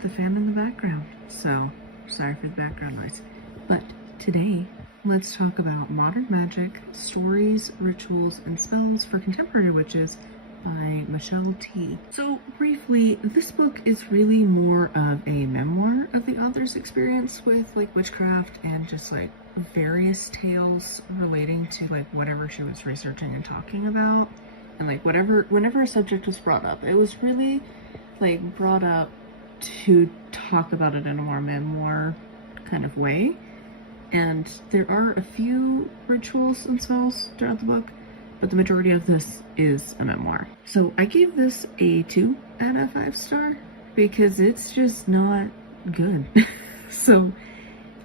the fan in the background, so sorry for the background noise. But today, let's talk about modern magic, stories, rituals, and spells for contemporary witches by Michelle T. So briefly, this book is really more of a memoir of the author's experience with like witchcraft and just like various tales relating to like whatever she was researching and talking about, and like whenever a subject was brought up, it was really like brought up to talk about it in a more memoir kind of way. And there are a few rituals and spells throughout the book, but the majority of this is a memoir. So I gave this a 2 out of 5 star because it's just not good. So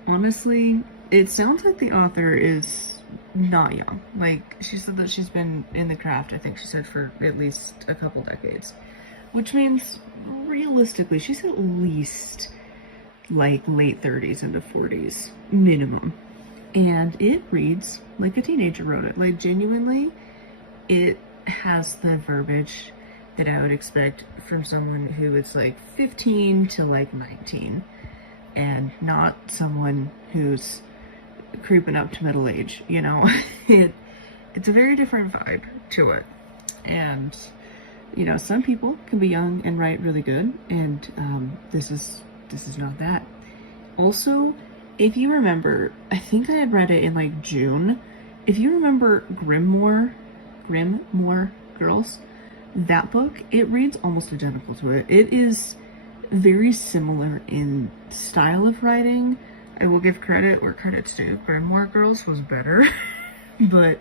honestly, it sounds like the author is not young. Like, she said that she's been in the craft, I think she said, for at least a couple decades, which means realistically she's at least like late 30s into 40s minimum. And it reads like a teenager wrote it. Like, genuinely, it has the verbiage that I would expect from someone who is like 15 to like 19, and not someone who's creeping up to middle age, you know. It's a very different vibe to it. And you know, some people can be young and write really good, and this is not that. Also, if you remember, I think I had read it in like June. If you remember Grimoire Girls, that book, it reads almost identical to it. It is very similar in style of writing. I will give credit where credit's due. Grimoire Girls was better, but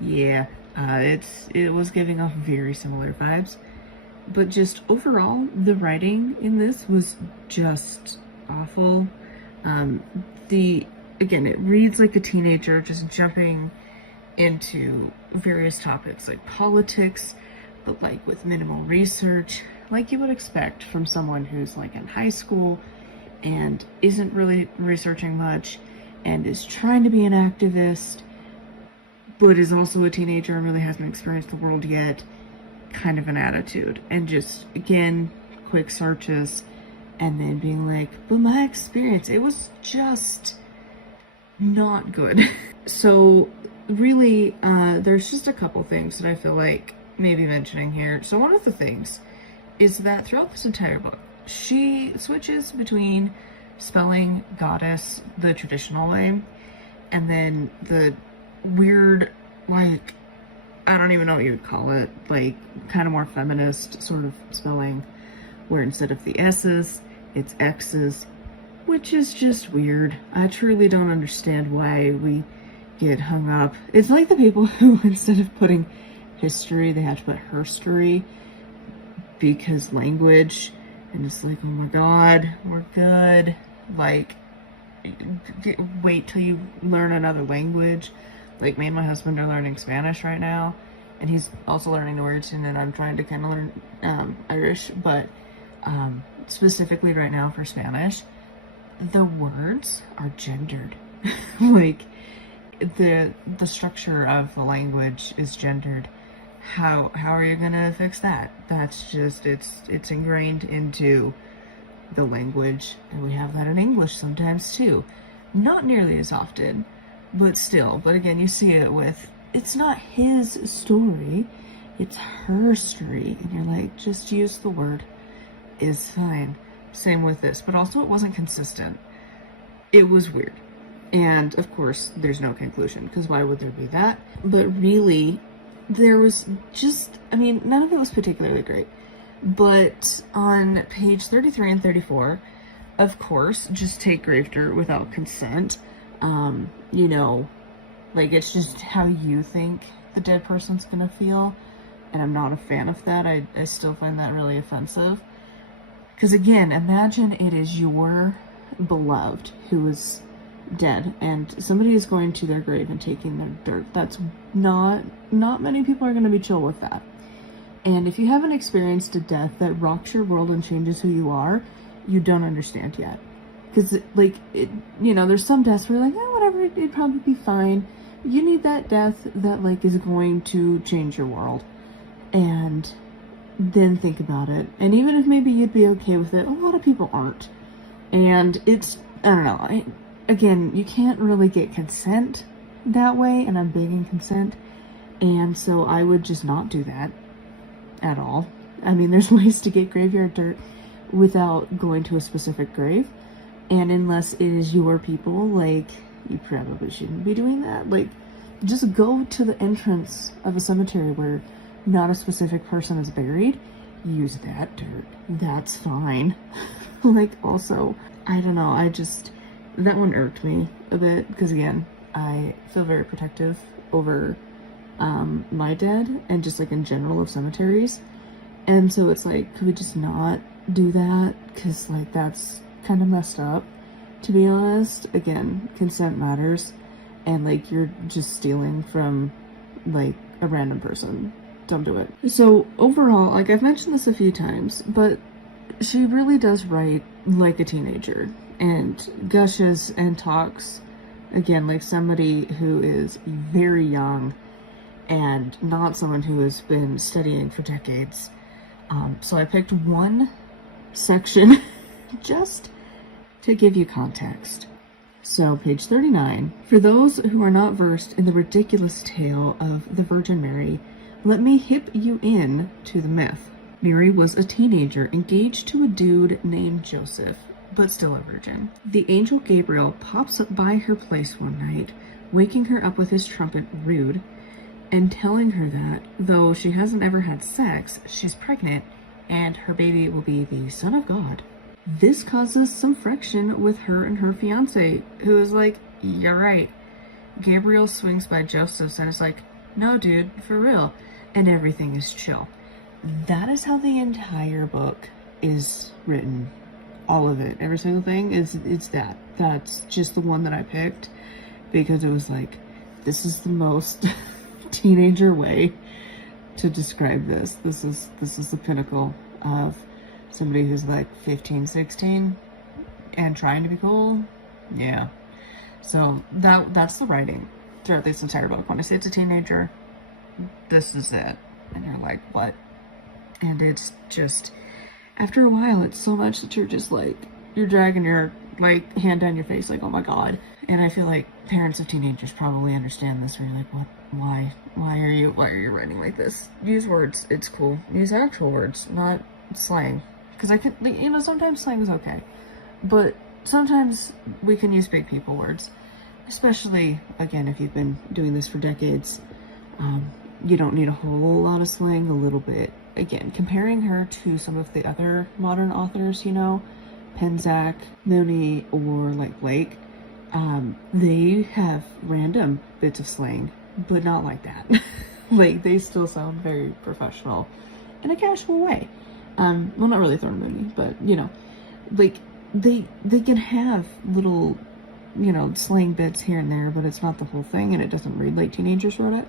yeah, it was giving off very similar vibes. But just overall, the writing in this was just awful. Again, it reads like a teenager just jumping into various topics like politics, but like with minimal research, like you would expect from someone who's like in high school and isn't really researching much and is trying to be an activist, but is also a teenager and really hasn't experienced the world yet, kind of an attitude. And just, again, quick searches, and then being like, but my experience, it was just not good. So really, there's just a couple things that I feel like maybe mentioning here. So one of the things is that throughout this entire book, she switches between spelling goddess the traditional way, and then the weird, like, I don't even know what you would call it, like kind of more feminist sort of spelling, where instead of the S's, it's X's, which is just weird. I truly don't understand why we get hung up. It's like the people who, instead of putting history, they have to put herstory because language, and it's like, oh my god, we're good. Like, wait till you learn another language. Like, me and my husband are learning Spanish right now, and he's also learning Norwegian, and I'm trying to kind of learn Irish, but specifically right now for Spanish, the words are gendered. Like, the structure of the language is gendered. How are you gonna fix that? That's just, it's ingrained into the language, and we have that in English sometimes too. Not nearly as often, but still. But again, you see it with, it's not his story, it's her story, and you're like, just use the word, is fine. Same with this, but also it wasn't consistent. It was weird. And of course, there's no conclusion, because why would there be that? But really, there was just, I mean, none of it was particularly great. But on page 33 and 34, of course, just take Grafter without consent. You know, like, it's just how you think the dead person's gonna feel, and I'm not a fan of that. I still find that really offensive. Because again, imagine it is your beloved who is dead, and somebody is going to their grave and taking their dirt. That's not many people are going to be chill with that. And if you haven't experienced a death that rocks your world and changes who you are, you don't understand yet. Because, like, you know, there's some deaths where you're like, oh, whatever, it'd probably be fine. You need that death that, like, is going to change your world. And then think about it. And even if maybe you'd be okay with it, a lot of people aren't. And it's, I don't know, again, you can't really get consent that way, and I'm big in consent. And so I would just not do that at all. I mean, there's ways to get graveyard dirt without going to a specific grave. And unless it is your people, like, you probably shouldn't be doing that. Like, just go to the entrance of a cemetery where not a specific person is buried. Use that dirt. That's fine. Like, also, I don't know, that one irked me a bit, because again, I feel very protective over my dead, and just like in general of cemeteries. And so it's like, could we just not do that? Because like, that's kind of messed up, to be honest. Again, consent matters, and like, you're just stealing from like a random person. Don't do it. So overall, like, I've mentioned this a few times, but she really does write like a teenager, and gushes and talks again like somebody who is very young and not someone who has been studying for decades. So I picked one section just to give you context. So page 39. For those who are not versed in the ridiculous tale of the Virgin Mary, let me hip you in to the myth. Mary was a teenager engaged to a dude named Joseph, but still a virgin. The angel Gabriel pops up by her place one night, waking her up with his trumpet rude, and telling her that, though she hasn't ever had sex, she's pregnant, and her baby will be the Son of God. This causes some friction with her and her fiance, who is like, you're right. Gabriel swings by Joseph's and is like, no dude, for real. And everything is chill. That is how the entire book is written. All of it. Every single thing it's that. That's just the one that I picked because it was like, this is the most teenager way to describe this. This is the pinnacle of somebody who's like 15, 16 and trying to be cool. Yeah. So that's the writing throughout this entire book. When I say it's a teenager, this is it. And you're like, what? And it's just, after a while, it's so much that you're just like, you're dragging your like hand down your face like, oh my god. And I feel like parents of teenagers probably understand this, where you're like, what? Why are you writing like this? Use words, it's cool. Use actual words, not slang. Because I could, you know, sometimes slang is okay. But sometimes we can use big people words. Especially, again, if you've been doing this for decades. You don't need a whole lot of slang, a little bit. Again, comparing her to some of the other modern authors, you know, Penzac, Mooney, or like Blake, they have random bits of slang, but not like that. Like, they still sound very professional in a casual way. Well, not really Mooney, but, you know, like, they can have little, you know, slang bits here and there, but it's not the whole thing, and it doesn't read like teenagers wrote it.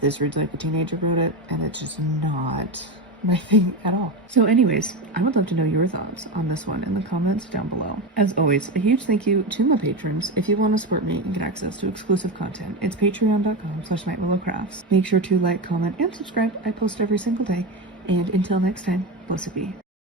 This reads like a teenager wrote it, and it's just not my thing at all. So anyways, I would love to know your thoughts on this one in the comments down below. As always, a huge thank you to my patrons. If you want to support me and get access to exclusive content, it's patreon.com/nightwillowcrafts. Make sure to like, comment, and subscribe. I post every single day. And until next time, blessed be.